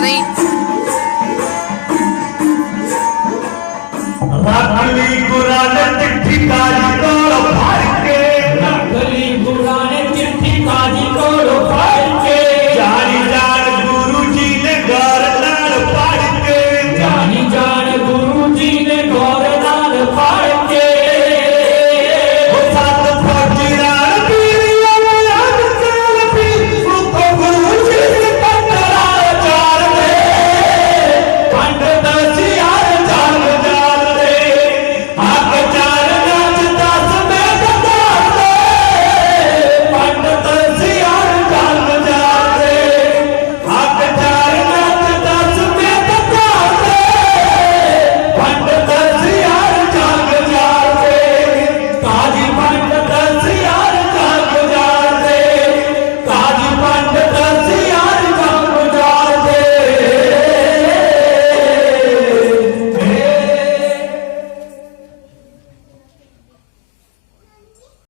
नहीं राधनी को राधन ठिकानी को